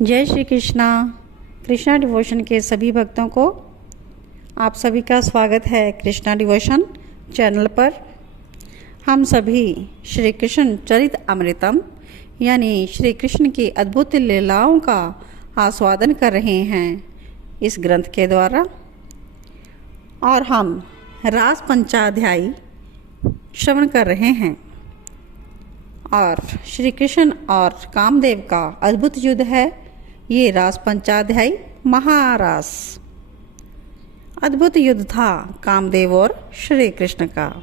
जय श्री कृष्णा। कृष्णा डिवोशन के सभी भक्तों को आप सभी का स्वागत है कृष्णा डिवोशन चैनल पर। हम सभी श्री कृष्ण चरित अमृतम यानी श्री कृष्ण की अद्भुत लीलाओं का आस्वादन कर रहे हैं इस ग्रंथ के द्वारा, और हम रास पंचाध्यायी श्रवण कर रहे हैं। और श्री कृष्ण और कामदेव का अद्भुत युद्ध है ये रास पंचाध्यायी महारास। अद्भुत युद्ध था कामदेव और श्री कृष्ण का।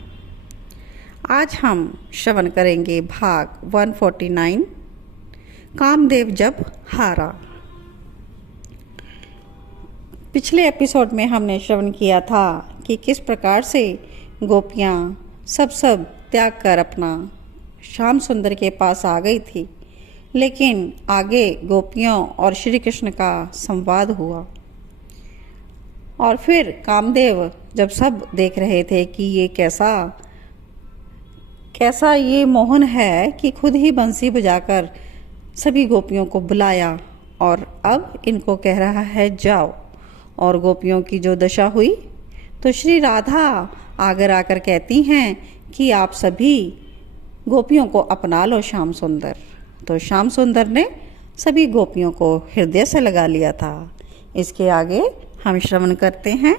आज हम श्रवण करेंगे भाग 149, कामदेव जब हारा। पिछले एपिसोड में हमने श्रवण किया था कि किस प्रकार से गोपियाँ सब त्याग कर अपना श्याम सुंदर के पास आ गई थी, लेकिन आगे गोपियों और श्री कृष्ण का संवाद हुआ। और फिर कामदेव जब सब देख रहे थे कि ये कैसा ये मोहन है कि खुद ही बंसी बजाकर सभी गोपियों को बुलाया और अब इनको कह रहा है जाओ। और गोपियों की जो दशा हुई तो श्री राधा आकर आकर कहती हैं कि आप सभी गोपियों को अपना लो श्याम सुंदर। तो श्याम सुंदर ने सभी गोपियों को हृदय से लगा लिया था। इसके आगे हम श्रवण करते हैं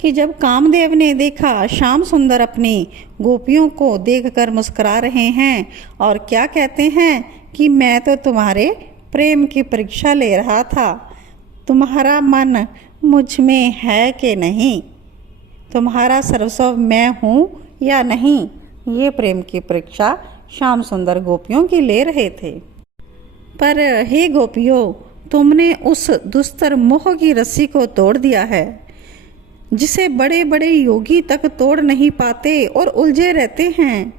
कि जब कामदेव ने देखा श्याम सुंदर अपनी गोपियों को देखकर मुस्कुरा रहे हैं और क्या कहते हैं कि मैं तो तुम्हारे प्रेम की परीक्षा ले रहा था, तुम्हारा मन मुझ में है कि नहीं, तुम्हारा सर्वस्व मैं हूँ या नहीं, ये प्रेम की परीक्षा श्याम सुंदर गोपियों की ले रहे थे। पर हे गोपियों, तुमने उस दुस्तर मोह की रस्सी को तोड़ दिया है जिसे बड़े बड़े योगी तक तोड़ नहीं पाते और उलझे रहते हैं।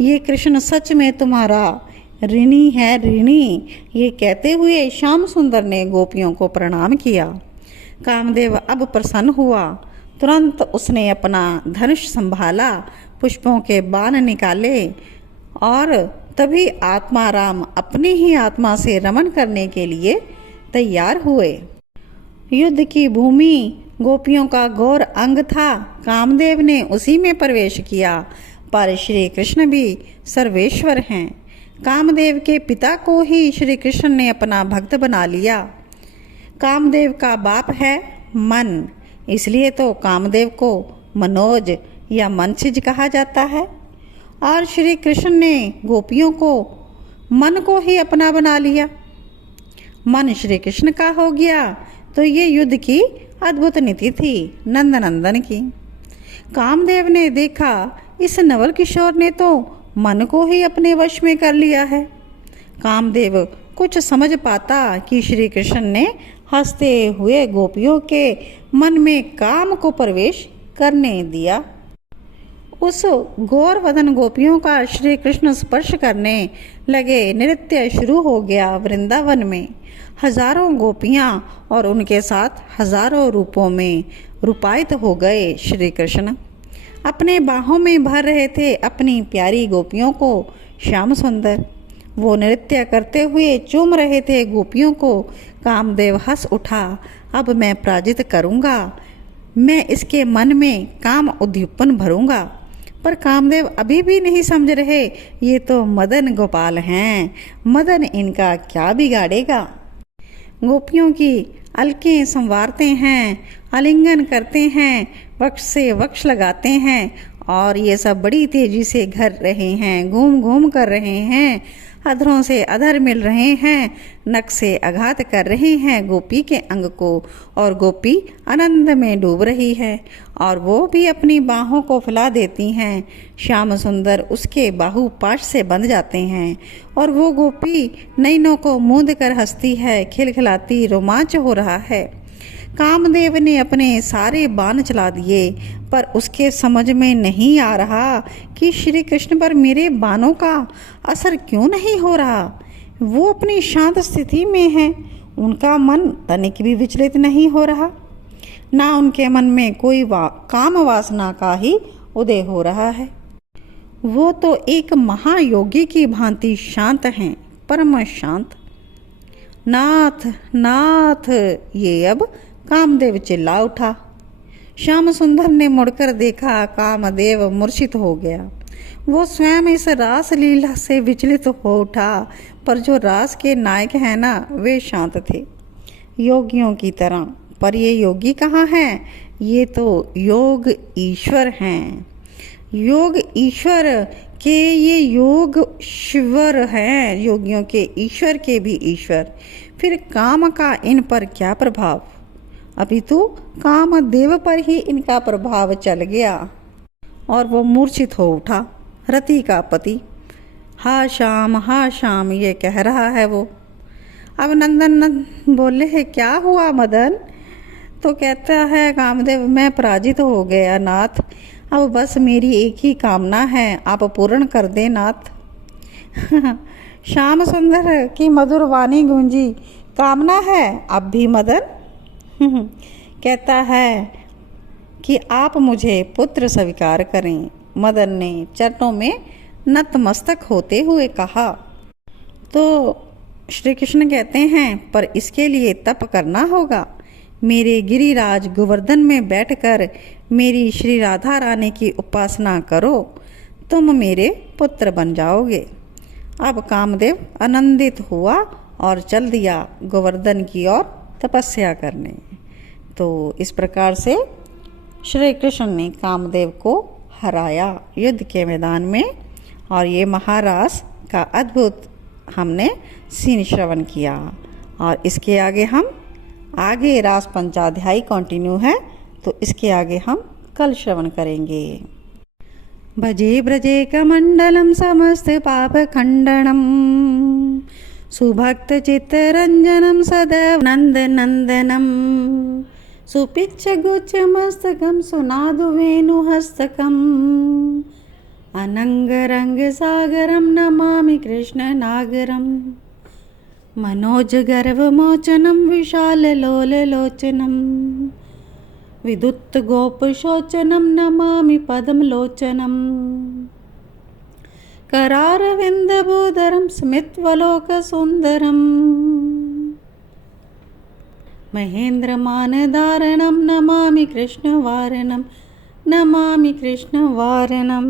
ये कृष्ण सच में तुम्हारा ऋणी है, ऋणी। ये कहते हुए श्याम सुंदर ने गोपियों को प्रणाम किया। कामदेव अब प्रसन्न हुआ। तुरंत उसने अपना धनुष संभाला, पुष्पों के बाण निकाले और तभी आत्माराम अपनी ही आत्मा से रमन करने के लिए तैयार हुए। युद्ध की भूमि गोपियों का गौर अंग था। कामदेव ने उसी में प्रवेश किया, पर श्री कृष्ण भी सर्वेश्वर हैं। कामदेव के पिता को ही श्री कृष्ण ने अपना भक्त बना लिया। कामदेव का बाप है मन, इसलिए तो कामदेव को मनोज या मनसिज कहा जाता है। और श्री कृष्ण ने गोपियों को मन को ही अपना बना लिया। मन श्री कृष्ण का हो गया तो ये युद्ध की अद्भुत नीति थी नंदनंदन की। कामदेव ने देखा इस नवल किशोर ने तो मन को ही अपने वश में कर लिया है। कामदेव कुछ समझ पाता कि श्री कृष्ण ने हंसते हुए गोपियों के मन में काम को प्रवेश करने दिया। उस गौर वदन गोपियों का श्री कृष्ण स्पर्श करने लगे। नृत्य शुरू हो गया वृंदावन में। हजारों गोपियां और उनके साथ हजारों रूपों में रूपायित हो गए श्री कृष्ण। अपने बाहों में भर रहे थे अपनी प्यारी गोपियों को श्याम सुंदर। वो नृत्य करते हुए चूम रहे थे गोपियों को। कामदेव हंस उठा, अब मैं पराजित करूँगा, मैं इसके मन में काम उद्दीपन भरूँगा। पर कामदेव अभी भी नहीं समझ रहे, ये तो मदन गोपाल हैं, मदन इनका क्या बिगाड़ेगा। गोपियों की अलकें संवारते हैं, आलिंगन करते हैं, वक्ष से वक्ष लगाते हैं और ये सब बड़ी तेजी से घर रहे हैं, घूम घूम कर रहे हैं, अधरों से अधर मिल रहे हैं, नख से आघात कर रहे हैं गोपी के अंग को। और गोपी आनंद में डूब रही है और वो भी अपनी बाहों को फैला देती हैं। श्याम सुंदर उसके बाहु पाश से बंध जाते हैं और वो गोपी नैनों को मूंद कर हंसती है, खिलखिलाती, रोमांच हो रहा है। कामदेव ने अपने सारे बाण चला दिए, पर उसके समझ में नहीं आ रहा कि श्री कृष्ण पर मेरे बाणों का असर क्यों नहीं हो रहा। वो अपनी शांत स्थिति में हैं, उनका मन तनिक भी विचलित नहीं हो रहा, ना उनके मन में कोई काम वासना का ही उदय हो रहा है। वो तो एक महायोगी की भांति शांत हैं, परम शांत। नाथ नाथ, ये अब कामदेव चिल्ला उठा। श्याम सुंदर ने मुड़कर देखा, कामदेव मूर्छित हो गया। वो स्वयं इस रास लीला से विचलित हो उठा, पर जो रास के नायक हैं ना, वे शांत थे, योगियों की तरह। पर ये योगी कहाँ हैं? ये तो योग ईश्वर हैं। योग ईश्वर के ये योग शिवर हैं, योगियों के ईश्वर के भी ईश्वर। फिर काम का इन पर क्या प्रभाव? अभी तो कामदेव पर ही इनका प्रभाव चल गया और वो मूर्छित हो उठा। रति का पति हा श्याम ये कह रहा है वो। अब नंदन बोले है, क्या हुआ मदन? तो कहता है कामदेव, मैं पराजित हो गया नाथ, अब बस मेरी एक ही कामना है, आप पूर्ण कर दे नाथ। श्याम सुंदर की मधुर वाणी गूंजी, कामना है अब भी मदन? कहता है कि आप मुझे पुत्र स्वीकार करें। मदन ने चरणों में नतमस्तक होते हुए कहा। तो श्री कृष्ण कहते हैं, पर इसके लिए तप करना होगा। मेरे गिरिराज गोवर्धन में बैठकर मेरी श्री राधा रानी की उपासना करो, तुम मेरे पुत्र बन जाओगे। अब कामदेव आनंदित हुआ और चल दिया गोवर्धन की ओर तपस्या करने। तो इस प्रकार से श्री कृष्ण ने कामदेव को हराया युद्ध के मैदान में, और ये महारास का अद्भुत हमने सीन श्रवण किया। और इसके आगे हम रास पंचाध्यायी कंटिन्यू है, तो इसके आगे हम कल श्रवण करेंगे। भजे ब्रजे कमंडलम समस्त पाप खंडनम, सुभक्त चित्तरंजनम सदैव नंद नंदनम, सुपिच्छ गुच्छ मस्तकम सुनादु वेणु हस्तकम, अनंग रंग सागरम नमामि कृष्ण नागरम, मनोज गर्भ मोचनम विशाल लोल लोचनम, विदुत्त गोप शोचनम नमामि पदम लोचनम, करारविंद भूधरम स्मितवलोक सुंदरम, महेंद्र मानधारणम नमामि कृष्ण वारणम, नमामि कृष्ण वारणम।